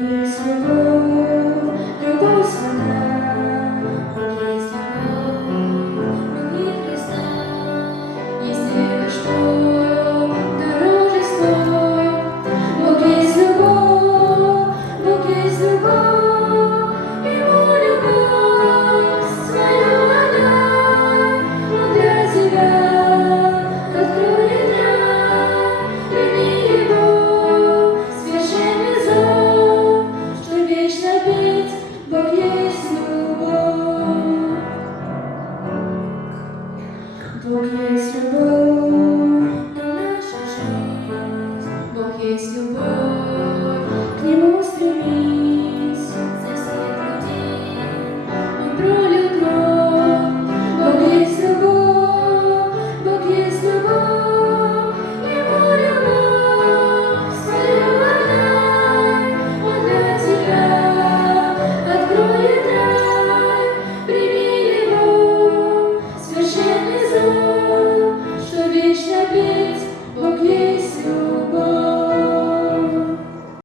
есть любовь, любовь свята, Бог есть любовь, любви Христа. Есть верно, что дороже слов. Бог есть любовь, Бог есть любовь, Ему любовь свою отдай. Он для тебя откроет рай. Люби Его, священный зов, что вечно петь. Бог есть любовь. Бог есть любовь на нашу жизнь. Бог есть любовь.